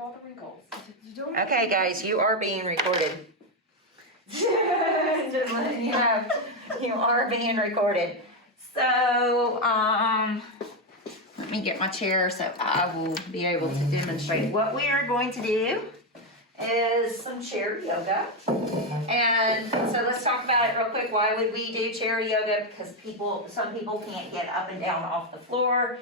All the wrinkles. Okay, guys, you are being recorded. Just letting you know, you are being recorded. So, let me get my chair so I will be able to demonstrate. What we are going to do is some chair yoga. And so let's talk about it real quick. Why would we do chair yoga? Because some people can't get up and down off the floor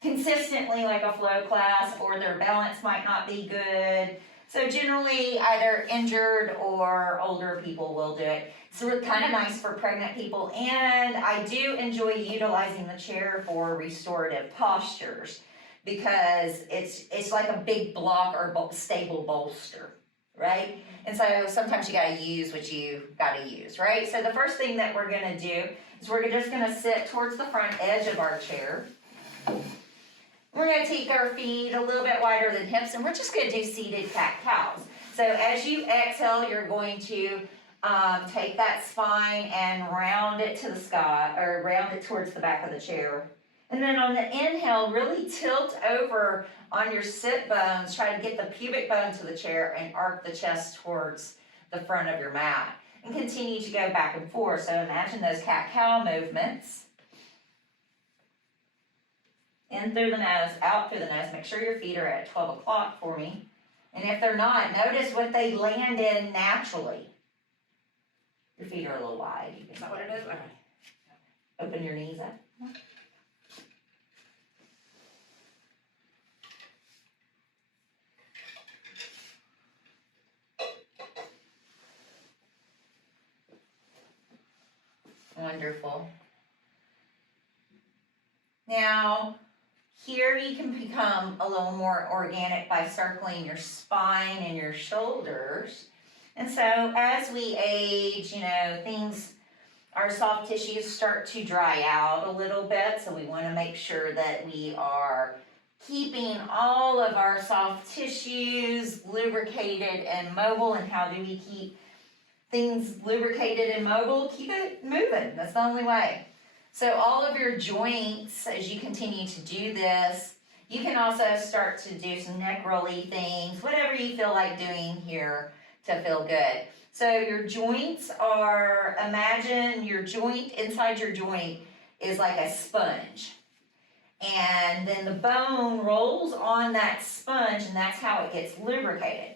consistently like a flow class, or their balance might not be good. So generally either injured or older people will do it. It's really kind of nice for pregnant people, and I do enjoy utilizing the chair for restorative postures because it's like a big block or stable bolster, right? And so sometimes you gotta use what you gotta use, right? So the first thing that we're gonna do is we're just gonna sit towards the front edge of our chair. We're going to take our feet a little bit wider than hips, and we're just going to do seated cat-cows. So as you exhale, you're going to take that spine and round it to the sky, or round it towards the back of the chair. And then on the inhale, really tilt over on your sit bones, try to get the pubic bone to the chair and arc the chest towards the front of your mat. And continue to go back and forth. So imagine those cat-cow movements. In through the nose, out through the nose. Make sure your feet are at 12 o'clock for me. And if they're not, notice what they land in naturally. Your feet are a little wide. Is that what it is? Okay. Open your knees up. Wonderful. Now, here you can become a little more organic by circling your spine and your shoulders. And so as we age, our soft tissues start to dry out a little bit. So we want to make sure that we are keeping all of our soft tissues lubricated and mobile. And how do we keep things lubricated and mobile? Keep it moving. That's the only way. So all of your joints, as you continue to do this, you can also start to do some neck rolly things, whatever you feel like doing here to feel good. So your joints are, imagine your joint, inside your joint is like a sponge. And then the bone rolls on that sponge, and that's how it gets lubricated.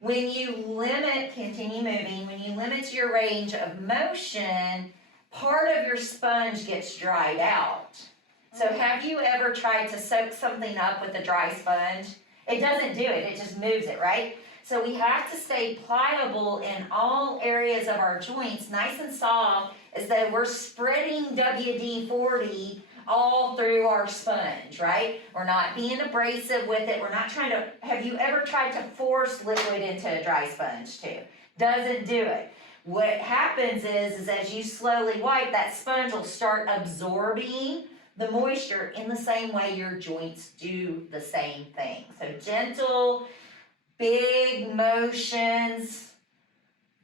When you limit, continue moving, when you limit your range of motion, part of your sponge gets dried out. So have you ever tried to soak something up with a dry sponge? It doesn't do it, it just moves it, right? So we have to stay pliable in all areas of our joints, nice and soft, as though we're spreading WD-40 all through our sponge, right? We're not being abrasive with it. We're not trying to, have you ever tried to force liquid into a dry sponge too? Doesn't do it. What happens is as you slowly wipe, that sponge will start absorbing the moisture in the same way your joints do the same thing. So gentle, big motions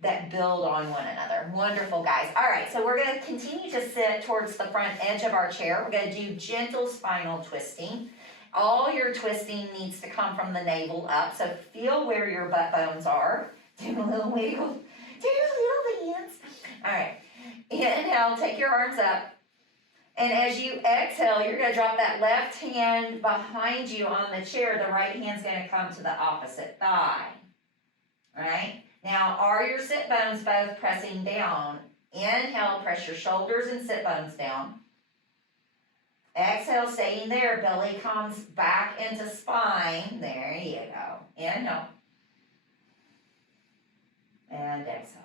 that build on one another. Wonderful, guys. All right, so we're going to continue to sit towards the front edge of our chair. We're going to do gentle spinal twisting. All your twisting needs to come from the navel up, so feel where your butt bones are. Do a little wiggle. Do your little hands. All right. Inhale, take your arms up. And as you exhale, you're going to drop that left hand behind you on the chair. The right hand's going to come to the opposite thigh. All right? Now, are your sit bones both pressing down? Inhale, press your shoulders and sit bones down. Exhale, staying there. Belly comes back into spine. There you go. Inhale. And exhale.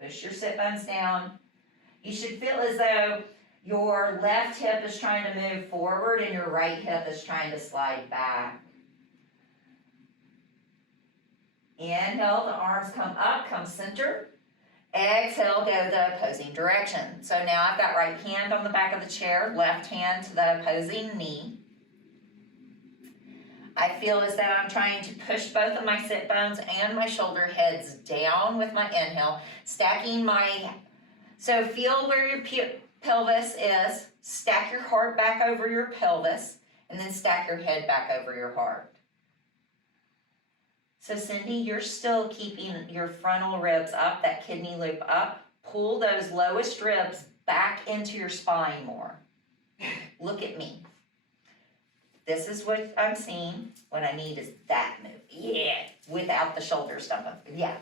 Push your sit bones down. You should feel as though your left hip is trying to move forward and your right hip is trying to slide back. Inhale, the arms come up, come center. Exhale, go the opposing direction. So now I've got right hand on the back of the chair, left hand to the opposing knee. I feel as though I'm trying to push both of my sit bones and my shoulder heads down with my inhale, stacking my, so feel where your pelvis is, stack your heart back over your pelvis, and then stack your head back over your heart. So Cindy, you're still keeping your frontal ribs up, that kidney loop up. Pull those lowest ribs back into your spine more. Look at me. This is what I'm seeing. What I need is that move. Yeah, without the shoulders dumping. Yeah,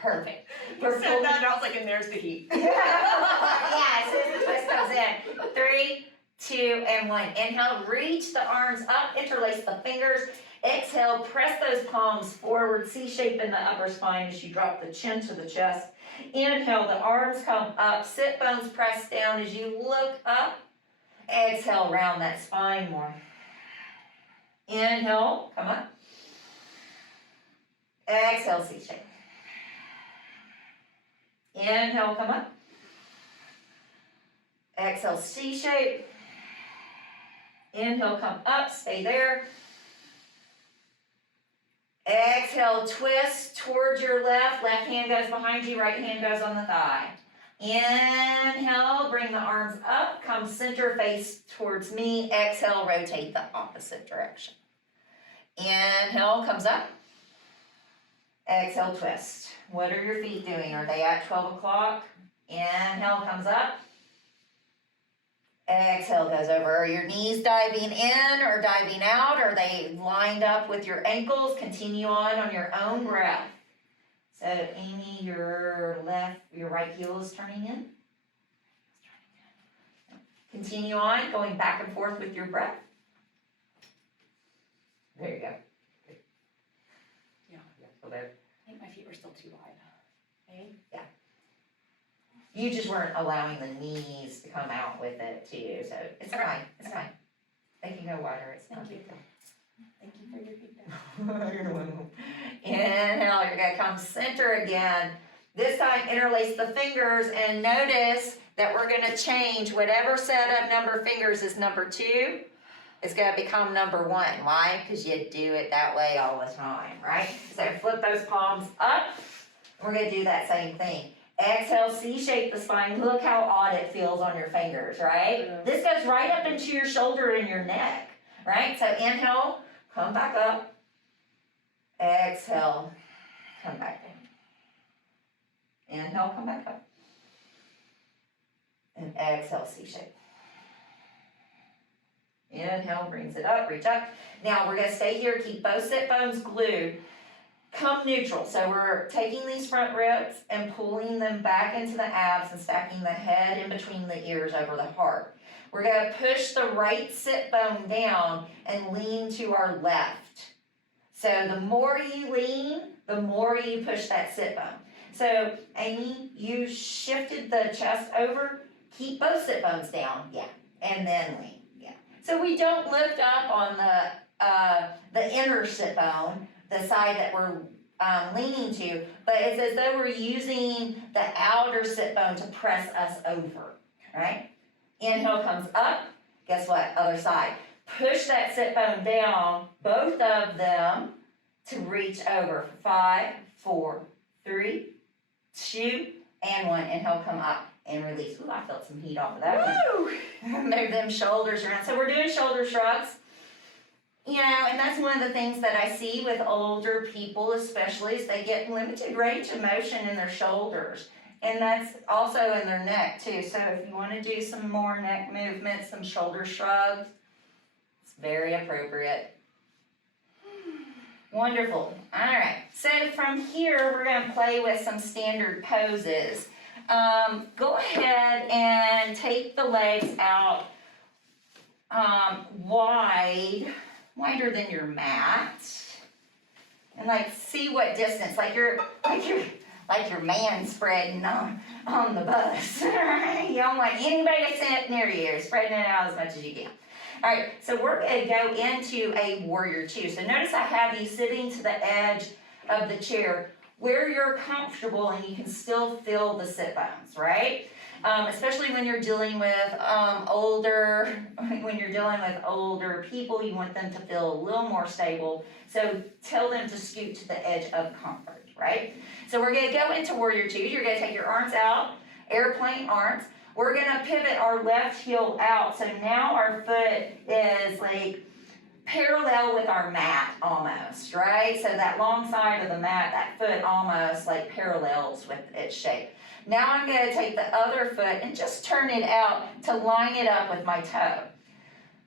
perfect. You said that, and I was like, and there's the heat. Yeah, as soon as the twist comes in. 3, 2, and 1. Inhale, reach the arms up, interlace the fingers. Exhale, press those palms forward, C shape in the upper spine as you drop the chin to the chest. Inhale, the arms come up, sit bones press down as you look up. Exhale, round that spine more. Inhale, come up. Exhale, C shape. Inhale, come up. Exhale, C shape. Inhale, come up, stay there. Exhale, twist towards your left. Left hand goes behind you, right hand goes on the thigh. Inhale, bring the arms up, come center face towards me. Exhale, rotate the opposite direction. Inhale, comes up. Exhale, twist. What are your feet doing? Are they at 12 o'clock? Inhale, comes up. Exhale, goes over. Are your knees diving in or diving out? Are they lined up with your ankles? Continue on your own breath. So, Amy, your right heel is turning in. Continue on, going back and forth with your breath. There you go. Yeah. So there. I think my feet were still too wide. Maybe? Yeah. You just weren't allowing the knees to come out with it too, so it's fine. It's fine. They can go wider. It's not a big deal. Thank you for your feedback. You're welcome. Inhale, you're gonna come center again. This time, interlace the fingers and notice that we're gonna change whatever set of number fingers is number 2. It's gonna become number 1. Why? Because you do it that way all the time, right? So flip those palms up. We're gonna do that same thing. Exhale, C-shape the spine. Look how odd it feels on your fingers, right? Yeah. This goes right up into your shoulder and your neck, right? So inhale, come back up. Exhale, come back down. Inhale, come back up. And exhale, C-shape. Inhale, brings it up, reach up. Now we're gonna stay here, keep both sit bones glued. Come neutral. So we're taking these front ribs and pulling them back into the abs and stacking the head in between the ears over the heart. We're gonna push the right sit bone down and lean to our left. So the more you lean, the more you push that sit bone. So Amy, you shifted the chest over. Keep both sit bones down, yeah, and then lean, yeah. So we don't lift up on the inner sit bone, the side that we're leaning to, but it's as though we're using the outer sit bone to press us over, right? Inhale comes up, guess what, other side. Push that sit bone down, both of them, to reach over. 5, 4, 3, 2, and 1. Inhale, come up and release. Ooh, I felt some heat off of that one. Move them shoulders around. So we're doing shoulder shrugs. You know, and that's one of the things that I see with older people especially is they get limited range of motion in their shoulders. And that's also in their neck too. So if you want to do some more neck movements, some shoulder shrugs, it's very appropriate. Wonderful. All right. So from here, we're going to play with some standard poses. Go ahead and take the legs out wider than your mat, and like see what distance, like your man spreading on the bus. You don't want anybody to sit near you, spreading it out as much as you can. All right, so we're going to go into a warrior 2. So notice I have you sitting to the edge of the chair where you're comfortable and you can still feel the sit bones, right? Especially when you're dealing with older people, you want them to feel a little more stable. So tell them to scoot to the edge of comfort, right? So we're going to go into warrior 2. You're going to take your arms out, airplane arms. We're going to pivot our left heel out. So now our foot is like parallel with our mat almost, right? So that long side of the mat, that foot almost like parallels with its shape. Now I'm going to take the other foot and just turn it out to line it up with my toe.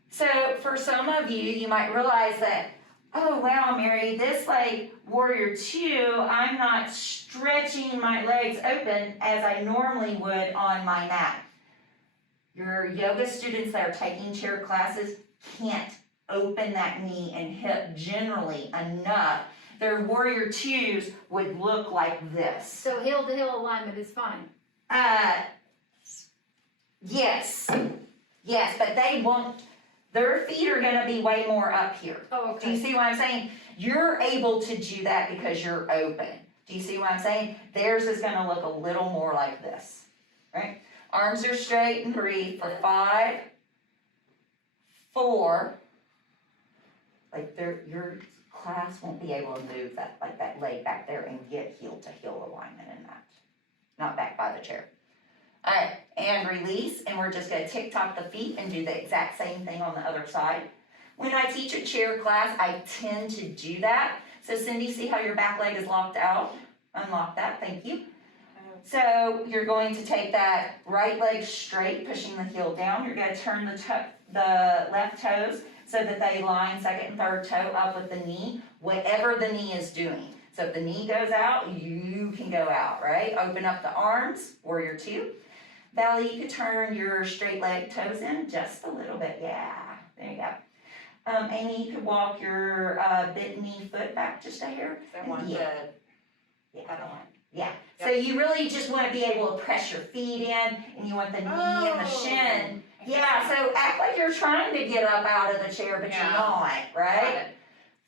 So for some of you, you might realize that, oh wow, Mary, this like warrior two, I'm not stretching my legs open as I normally would on my mat. Your yoga students that are taking chair classes can't open that knee and hip generally enough. Their warrior twos would look like this. So heel to heel alignment is fine. Yes, but they won't, their feet are gonna be way more up here. Oh, Do you okay. see what I'm saying? You're able to do that because you're open. Do you see what I'm saying? Theirs is gonna look a little more like this, right? Arms are straight and breathe for 5, 4, like your class won't be able to move that, like that leg back there and get heel to heel alignment in that. Not back by the chair. All right, and release, and we're just gonna tick-tock the feet and do the exact same thing on the other side. When I teach a chair class, I tend to do that. So Cindy, see how your back leg is locked out? Unlock that, thank you. So you're going to take that right leg straight, pushing the heel down. You're gonna turn the left toes so that they line second and third toe up with the knee, whatever the knee is doing. So if the knee goes out, you can go out, right? Open up the arms, warrior two. Valley, you could turn your straight leg toes in just a little bit. Yeah, there you go. Amy, you could walk your bent knee foot back just a hair. I want Yeah. the pedal on. Yeah, so you really just want to be able to press your feet in, and you want the knee and the shin. Yeah, so act like you're trying to get up out of the chair, but you're not, right?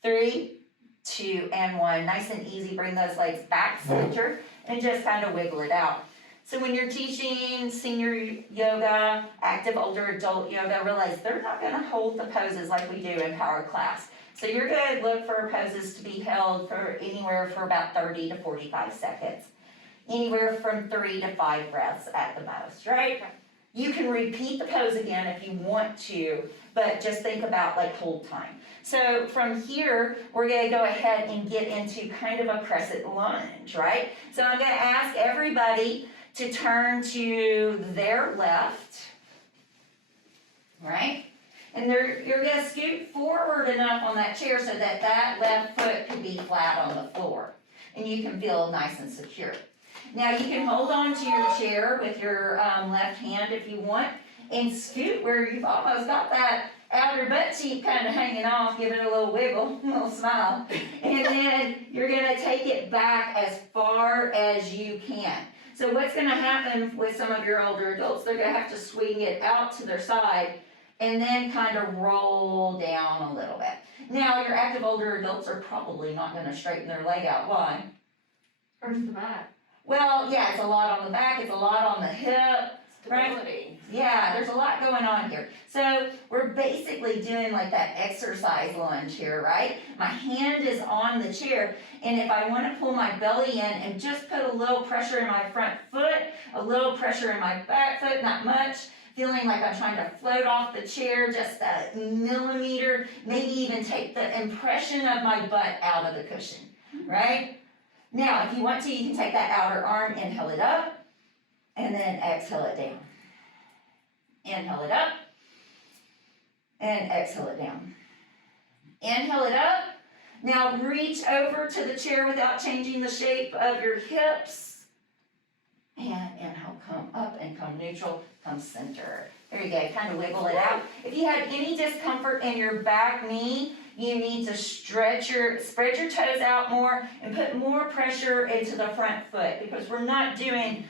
3, 2, and 1. Nice and easy. Bring those legs back center and just kind of wiggle it out. So when you're teaching senior yoga, active older adult yoga, realize they're not going to hold the poses like we do in power class. So you're going to look for poses to be held for anywhere for about 30 to 45 seconds. Anywhere from 3 to 5 breaths at the most, right? You can repeat the pose again if you want to, but just think about like hold time. So from here, we're going to go ahead and get into kind of a crescent lunge, right? So I'm going to ask everybody to turn to their left, right? And you're going to scoot forward enough on that chair so that that left foot can be flat on the floor. And you can feel nice and secure. Now you can hold on to your chair with your left hand if you want, and scoot where you've almost got that outer butt cheek kind of hanging off. Give it a little wiggle, a little smile. And then you're going to take it back as far as you can. So what's going to happen with some of your older adults, they're going to have to swing it out to their side and then kind of roll down a little bit. Now your active older adults are probably not going to straighten their leg out. Why? Where's the back? Well, yeah, it's a lot on the back, it's a lot on the hip, right? Stability. Yeah, there's a lot going on here. So we're basically doing like that exercise lunge here, right? My hand is on the chair, and if I want to pull my belly in and just put a little pressure in my front foot, a little pressure in my back foot, not much, feeling like I'm trying to float off the chair just a millimeter, maybe even take the impression of my butt out of the cushion, right? Now, if you want to, you can take that outer arm, inhale it up, and then exhale it down. Inhale it up, and exhale it down. Inhale it up. Now reach over to the chair without changing the shape of your hips. And inhale, come up and come neutral, come center. There you go, kind of wiggle it out. If you have any discomfort in your back knee, you need to spread your toes out more and put more pressure into the front foot, because we're not doing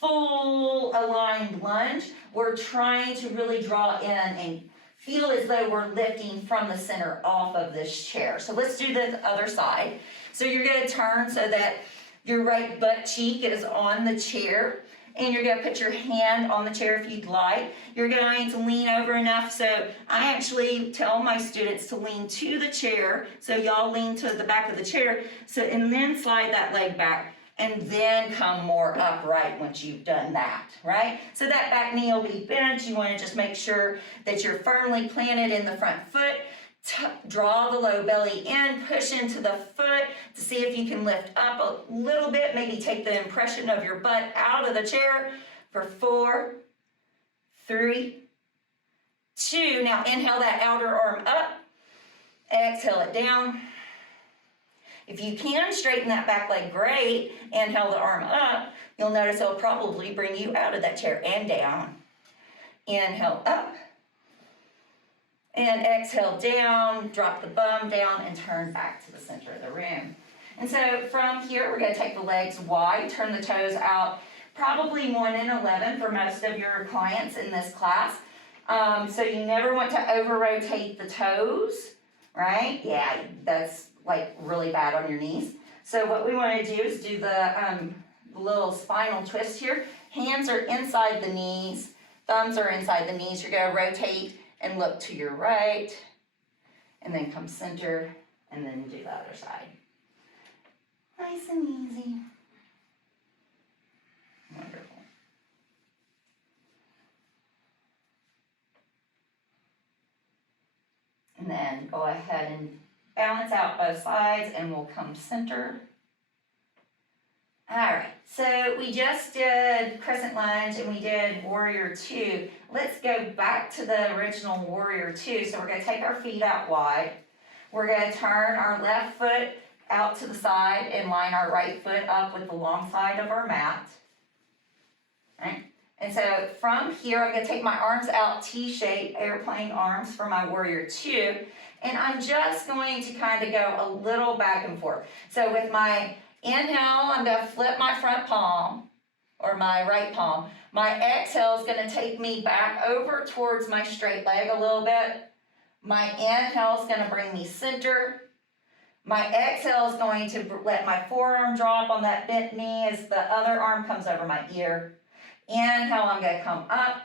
full aligned lunge. We're trying to really draw in and feel as though we're lifting from the center off of this chair. So let's do the other side. So you're going to turn so that your right butt cheek is on the chair, and you're going to put your hand on the chair if you'd like. You're going to lean over enough, so I actually tell my students to lean to the chair, so y'all lean to the back of the chair, so and then slide that leg back, and then come more upright once you've done that, right? So that back knee will be bent. You want to just make sure that you're firmly planted in the front foot. Draw the low belly in, push into the foot to see if you can lift up a little bit. Maybe take the impression of your butt out of the chair for 4, 3, 2. Now inhale that outer arm up. Exhale it down. If you can straighten that back leg, great. Inhale the arm up. You'll notice it'll probably bring you out of that chair and down. Inhale up. And exhale down, drop the bum down, and turn back to the center of the room. And so from here, we're going to take the legs wide, turn the toes out, probably 1 and 11 for most of your clients in this class. So you never want to over-rotate the toes, right? Yeah, that's like really bad on your knees. So what we want to do is do the little spinal twist here. Hands are inside the knees, thumbs are inside the knees. You're going to rotate and look to your right, and then come center, and then do the other side. Nice and easy. Wonderful. And then go ahead and balance out both sides, and we'll come center. All right, so we just did Crescent Lunge and we did Warrior 2. Let's go back to the original Warrior 2. So we're going to take our feet out wide. We're going to turn our left foot out to the side and line our right foot up with the long side of our mat. Right? And so from here, I'm going to take my arms out T-shape, airplane arms for my Warrior 2. And I'm just going to kind of go a little back and forth. So with my inhale, I'm going to flip my front palm, or my right palm. My exhale is going to take me back over towards my straight leg a little bit. My inhale is going to bring me center. My exhale is going to let my forearm drop on that bent knee as the other arm comes over my ear. Inhale, I'm going to come up.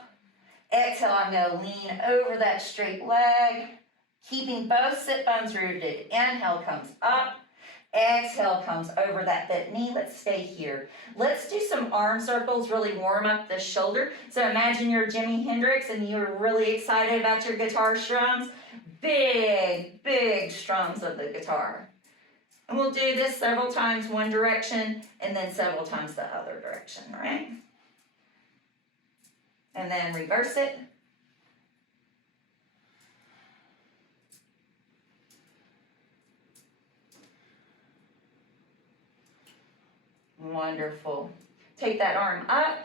Exhale, I'm going to lean over that straight leg, keeping both sit bones rooted. Inhale comes up. Exhale comes over that bent knee. Let's stay here. Let's do some arm circles, really warm up the shoulder. So imagine you're Jimi Hendrix and you're really excited about your guitar strums. Big, big strums of the guitar. And we'll do this several times one direction and then several times the other direction, right? And then reverse it. Wonderful. Take that arm up,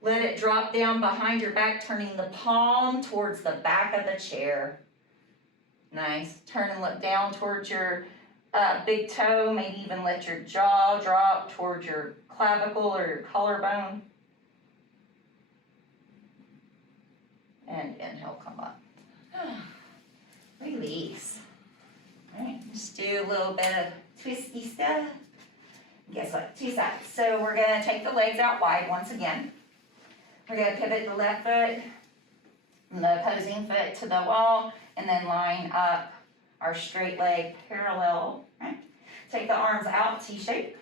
let it drop down behind your back, turning the palm towards the back of the chair. Nice. Turn and look down towards your big toe, maybe even let your jaw drop towards your clavicle or your collarbone. And inhale, come up. Release. All right, just do a little bit of twisty stuff. Guess what? 2 sides. So we're going to take the legs out wide once again. We're going to pivot the left foot and the opposing foot to the wall and then line up our straight leg parallel. Right? Take the arms out, T-shape,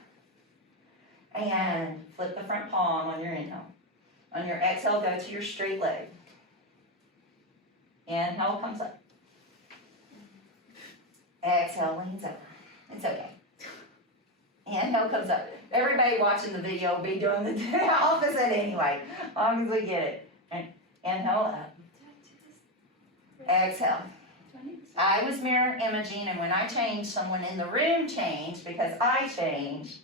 and flip the front palm on your inhale. On your exhale, go to your straight leg. Inhale comes up. Exhale leans over. It's okay. Inhale comes up. Everybody watching the video will be doing the opposite anyway, as long as we get it. And inhale up. Exhale. I was mirror imaging, and when I changed, someone in the room changed because I changed,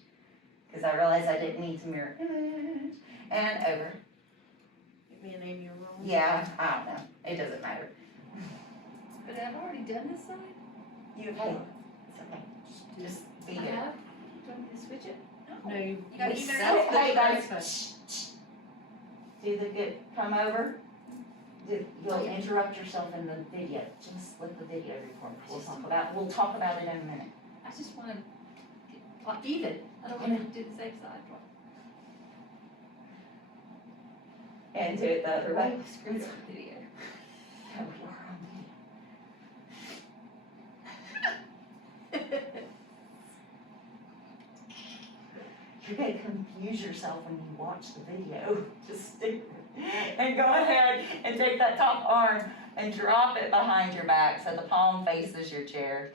because I realized I didn't need to mirror image. And over. Give me a name you're wrong. Yeah, I don't know. It doesn't matter. But I've already done this side. You okay? It's okay. Just be I here. have. Do you want me to switch it? No, you gotta you either- self- Hey guys, first. shh, shh. Do the good, come over. You'll interrupt yourself in the video. Just let the video record. We'll talk about it in a minute. I just want to get even. I don't want to do the same side. And do it the other way. Oh, screw the video. Yeah, we are on video. You're gonna confuse yourself when you watch the video. Just stick and go ahead and take that top arm And drop it behind your back so the palm faces your chair.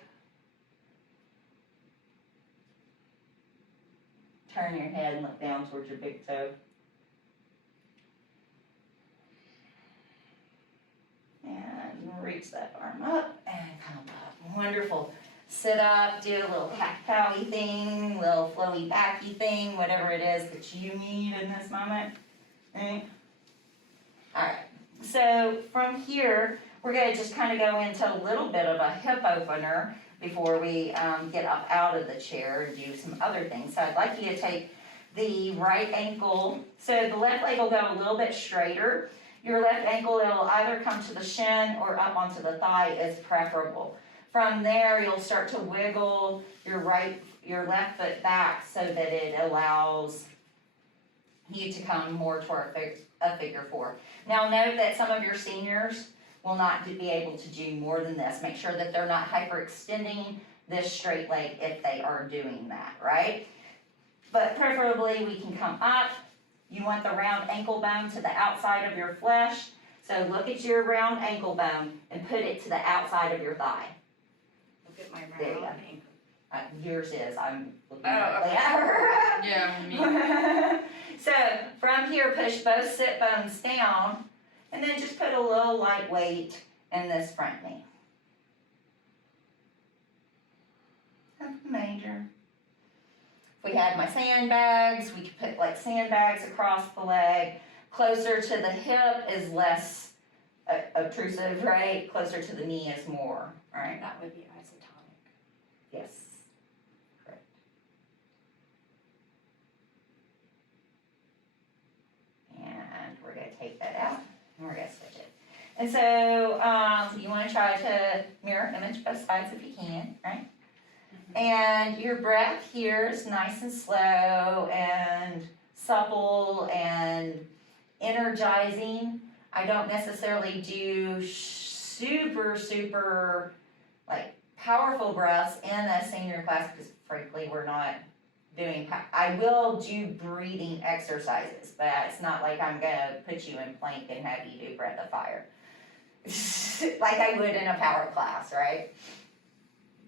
Turn your head and look down towards your big toe. And reach that arm up and come up. Wonderful. Sit up, do a little cat-cowy thing, little flowy backy thing, whatever it is that you need in this moment. Okay. All right. So from here, we're going to just kind of go into a little bit of a hip opener before we get up out of the chair and do some other things. So I'd like you to take the right ankle. So the left leg will go a little bit straighter. Your left ankle, it'll either come to the shin or up onto the thigh is preferable. From there, you'll start to wiggle your left foot back so that it allows you to come more toward a figure four. Now note that some of your seniors will not be able to do more than this. Make sure that they're not hyperextending this straight leg if they are doing that, right? But preferably we can come up. You want the round ankle bone to the outside of your flesh. So look at your round ankle bone and put it to the outside of your thigh. Look at my There you round go. ankle. Yours is. I'm looking Oh, directly at her. Yeah, me. So from here, push both sit bones down, and then just put a little light weight in this front knee. Nothing major. If we had my sandbags, we could put like sandbags across the leg. Closer to the hip is less obtrusive, right? Closer to the knee is more, right? That would be isotonic. Yes. Correct. And we're going to take that out, and we're going to stitch it. And so you want to try to mirror image both sides if you can, right? And your breath here is nice and slow and supple and energizing. I don't necessarily do super like powerful breaths in a senior class because frankly we're not doing, I will do breathing exercises, but it's not like I'm gonna put you in plank and have you do breath of fire. Like I would in a power class, right?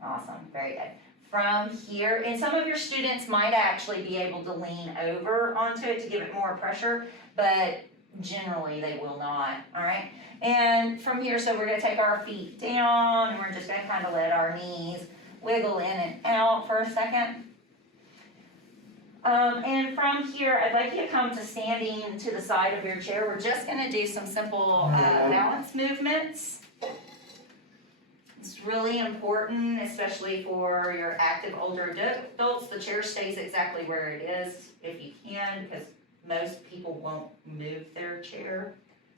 Awesome, very good. From here, and some of your students might actually be able to lean over onto it to give it more pressure, but generally they will not, all right? And from here, so we're gonna take our feet down, and we're just gonna kind of let our knees wiggle in and out for a second. And from here, I'd like you to come to standing to the side of your chair. We're just gonna do some simple balance movements. It's really important, especially for your active older adults. The chair stays exactly where it is if you can, because most people won't move their chair.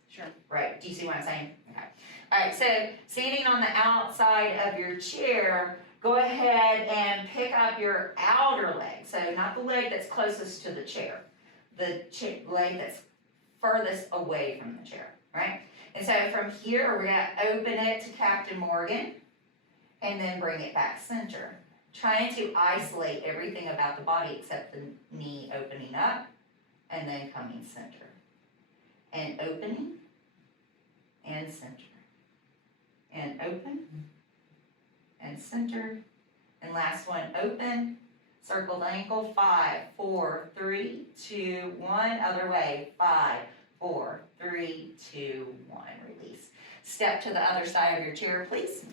Sure. Right, do you see what I'm saying? Okay. All right, so standing on the outside of your chair, go ahead and pick up your outer leg. So not the leg that's closest to the chair, the leg that's furthest away from the chair, right? And so from here, we're gonna open it to Captain Morgan and then bring it back center. Trying to isolate everything about the body except the knee opening up and then coming center. And opening and center. And open and center. And last one, open, circle the ankle, 5, 4, 3, 2, 1, other way, 5, 4, 3, 2, 1, release. Step to the other side of your chair, please.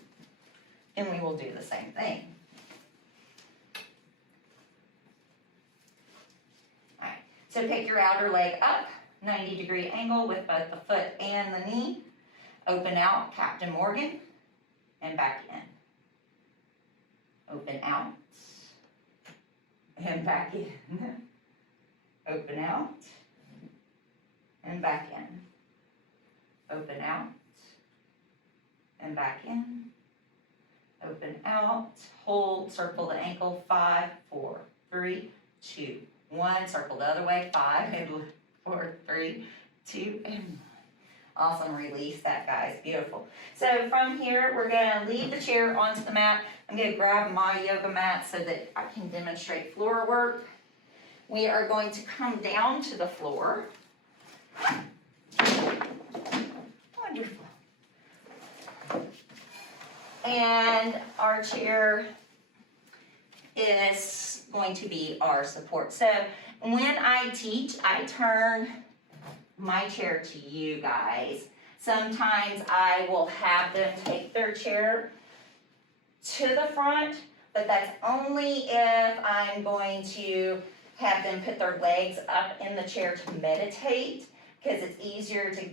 And we will do the same thing. All right, so pick your outer leg up, 90-degree angle with both the foot and the knee. Open out, Captain Morgan, and back in. Open out, and back in. Open out, and back in. Open out, and back in. Open out, hold, circle the ankle, 5, 4, 3, 2, 1. Circle the other way, 5, and 4, 3, 2, and 1. Awesome, release that, guys, beautiful. So from here, we're gonna leave the chair onto the mat. I'm gonna grab my yoga mat so that I can demonstrate floor work. We are going to come down to the floor. Wonderful. And our chair is going to be our support. So when I teach, I turn my chair to you guys. Sometimes I will have them take their chair to the front, but that's only if I'm going to have them put their legs up in the chair to meditate, because it's easier to,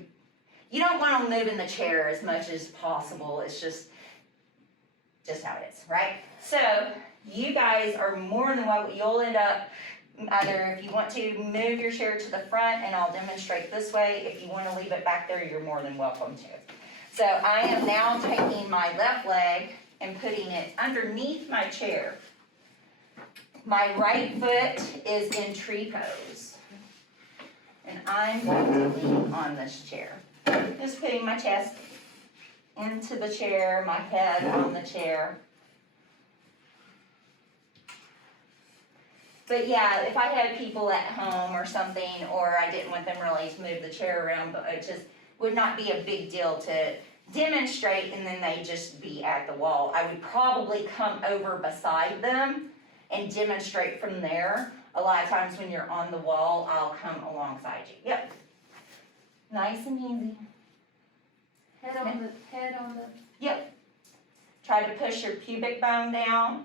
you don't want them moving the chair as much as possible. It's just how it is, right? So you guys are more than welcome. You'll end up either, if you want to move your chair to the front, and I'll demonstrate this way. If you want to leave it back there, you're more than welcome to. So I am now taking my left leg and putting it underneath my chair. My right foot is in tree pose. And I'm going to lean on this chair. Just putting my chest into the chair, my head on the chair. But yeah, if I had people at home or something, or I didn't want them really to move the chair around, but it just would not be a big deal to demonstrate and then they just be at the wall. I would probably come over beside them and demonstrate from there. A lot of times when you're on the wall, I'll come alongside you. Yep. Nice and easy. Head on the. Yep. Try to push your pubic bone down.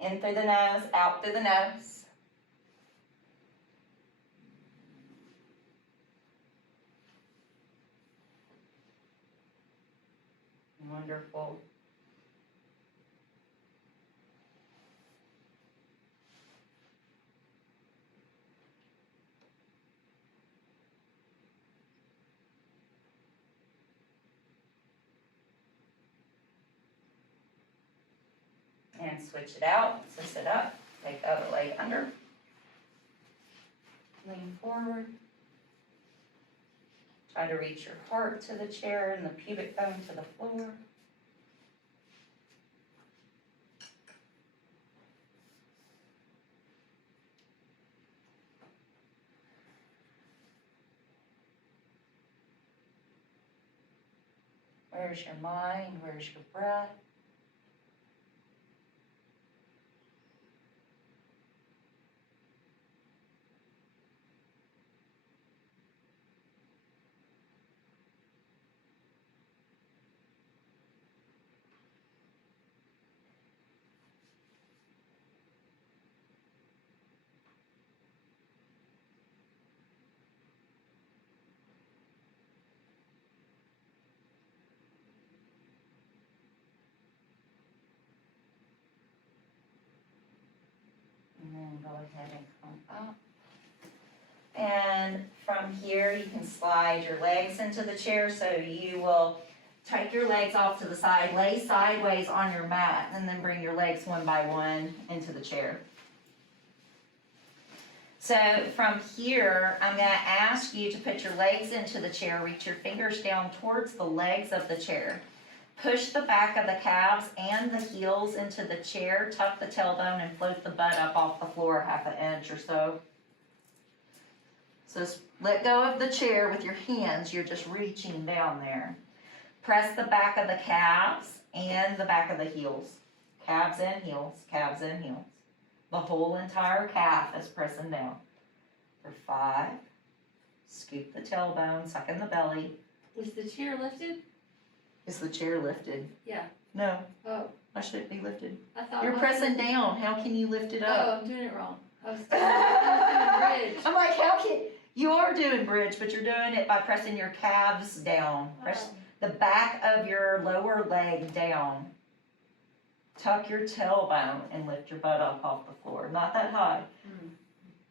In through the nose, out through the nose. Wonderful. And switch it out, so sit up, take the other leg under. Lean forward. Try to reach your heart to the chair and the pubic bone to the floor. Where's your mind? Where's your breath? And then go ahead and come up. And from here, you can slide your legs into the chair, so you will take your legs off to the side, lay sideways on your mat, and then bring your legs one by one into the chair. So from here, I'm going to ask you to put your legs into the chair, reach your fingers down towards the legs of the chair. Push the back of the calves and the heels into the chair, tuck the tailbone, and float the butt up off the floor half an inch or so. So let go of the chair with your hands, you're just reaching down there. Press the back of the calves and the back of the heels. Calves and heels, calves and heels. The whole entire calf is pressing down. For 5, scoop the tailbone, suck in the belly. Is the chair lifted? Is the chair lifted? Yeah. No, Oh, I shouldn't be lifted. I thought. You're pressing down, how can you lift it Oh, up? I'm doing it wrong. I was doing bridge. I'm like, how can, you are doing bridge, but you're doing it by pressing your calves down. Press the back of your lower leg down. Tuck your tailbone and lift your butt up off the floor. Not that high.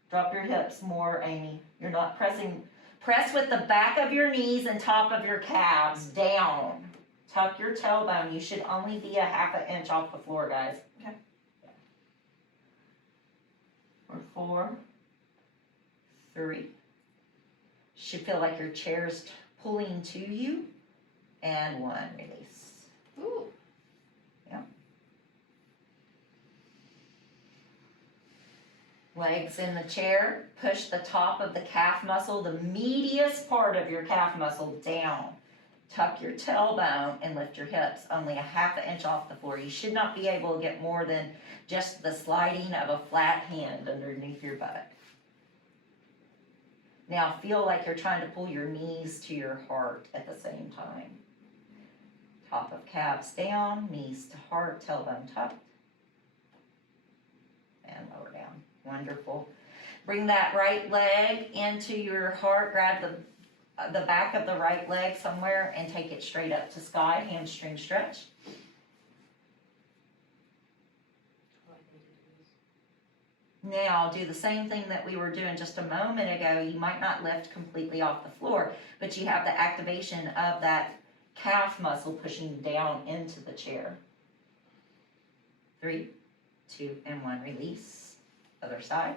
Drop your hips more, Amy. You're not pressing. Press with the back of your knees and top of your calves down. Tuck your tailbone. You should only be a half an inch off the floor, guys. Okay. For 4, 3. Should feel like your chair's pulling to you. And 1, release. Ooh. Legs in the chair, push the top of the calf muscle, the meatiest part of your calf muscle down. Tuck your tailbone and lift your hips only a half an inch off the floor. You should not be able to get more than just the sliding of a flat hand underneath your butt. Now feel like you're trying to pull your knees to your heart at the same time. Top of calves down, knees to heart, tailbone tucked, and lower down. Wonderful. Bring that right leg into your heart, grab the back of the right leg somewhere and take it straight up to sky, hamstring stretch. Now do the same thing that we were doing just a moment ago. You might not lift completely off the floor, but you have the activation of that calf muscle pushing down into the chair. 3, 2, and 1, release. Other side.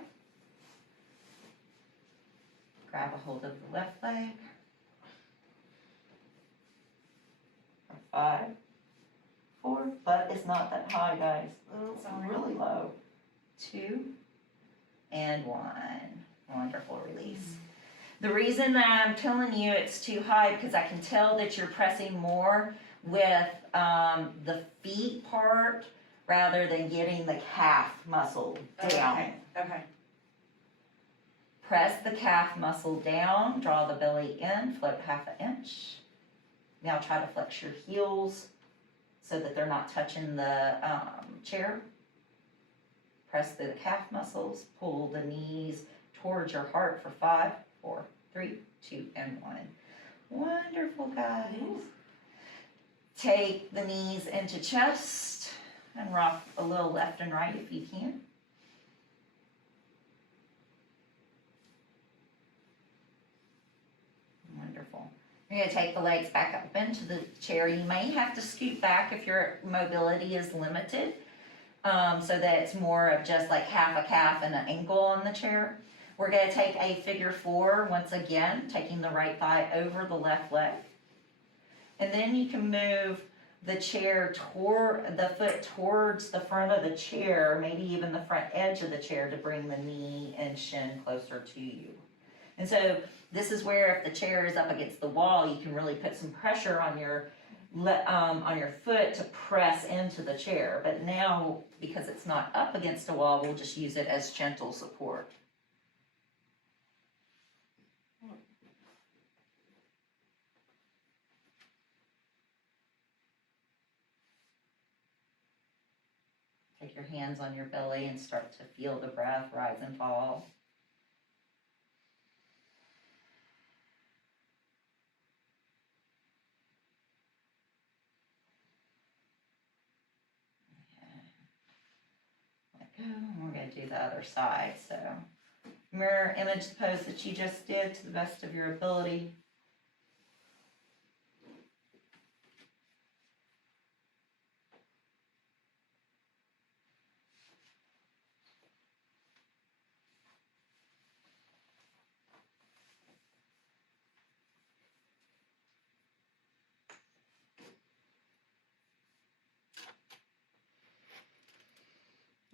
Grab a hold of the left leg. 5, 4, butt is not that high, guys. It's really low. 2, and 1. Wonderful release. The reason that I'm telling you it's too high because I can tell that you're pressing more with the feet part rather than getting the calf muscle down. Okay. Press the calf muscle down, draw the belly in, flip half an inch. Now try to flex your heels so that they're not touching the chair. Press through the calf muscles, pull the knees towards your heart for 5, 4, 3, 2, and 1. Wonderful, guys. Take the knees into chest and rock a little left and right if you can. Wonderful. You're going to take the legs back up into the chair. You may have to scoot back if your mobility is limited, so that it's more of just like half a calf and an ankle on the chair. We're going to take a figure 4 once again, taking the right thigh over the left leg. And then you can move the chair toward the foot towards the front of the chair, maybe even the front edge of the chair to bring the knee and shin closer to you. And so this is where if the chair is up against the wall, you can really put some pressure on your foot to press into the chair. But now, because it's not up against a wall, we'll just use it as gentle support. Take your hands on your belly and start to feel the breath rise and fall. Let go, and we're going to do the other side. So mirror image the pose that you just did to the best of your ability.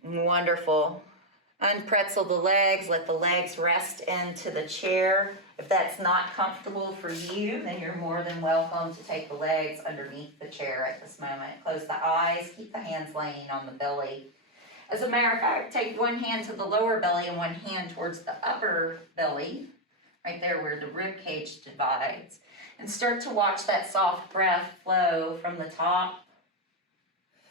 Wonderful. Unpretzel the legs, let the legs rest into the chair. If that's not comfortable for you, then you're more than welcome to take the legs underneath the chair at this moment. Close the eyes, keep the hands laying on the belly. As a matter of fact, take one hand to the lower belly and one hand towards the upper belly, right there where the rib cage divides. And start to watch that soft breath flow from the top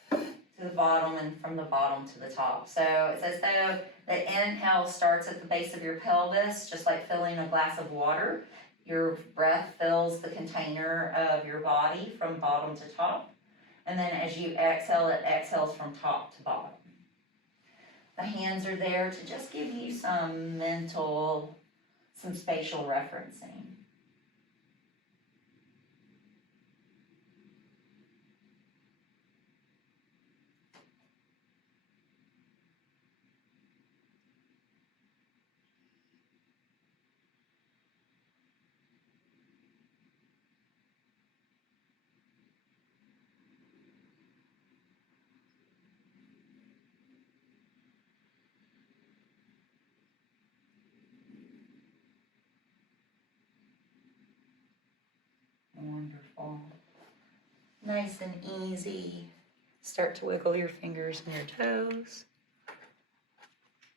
to the bottom and from the bottom to the top. So it's as though the inhale starts at the base of your pelvis, just like filling a glass of water. Your breath fills the container of your body from bottom to top. And then as you exhale, it exhales from top to bottom. The hands are there to just give you some spatial referencing. Nice and easy. Start to wiggle your fingers and your toes.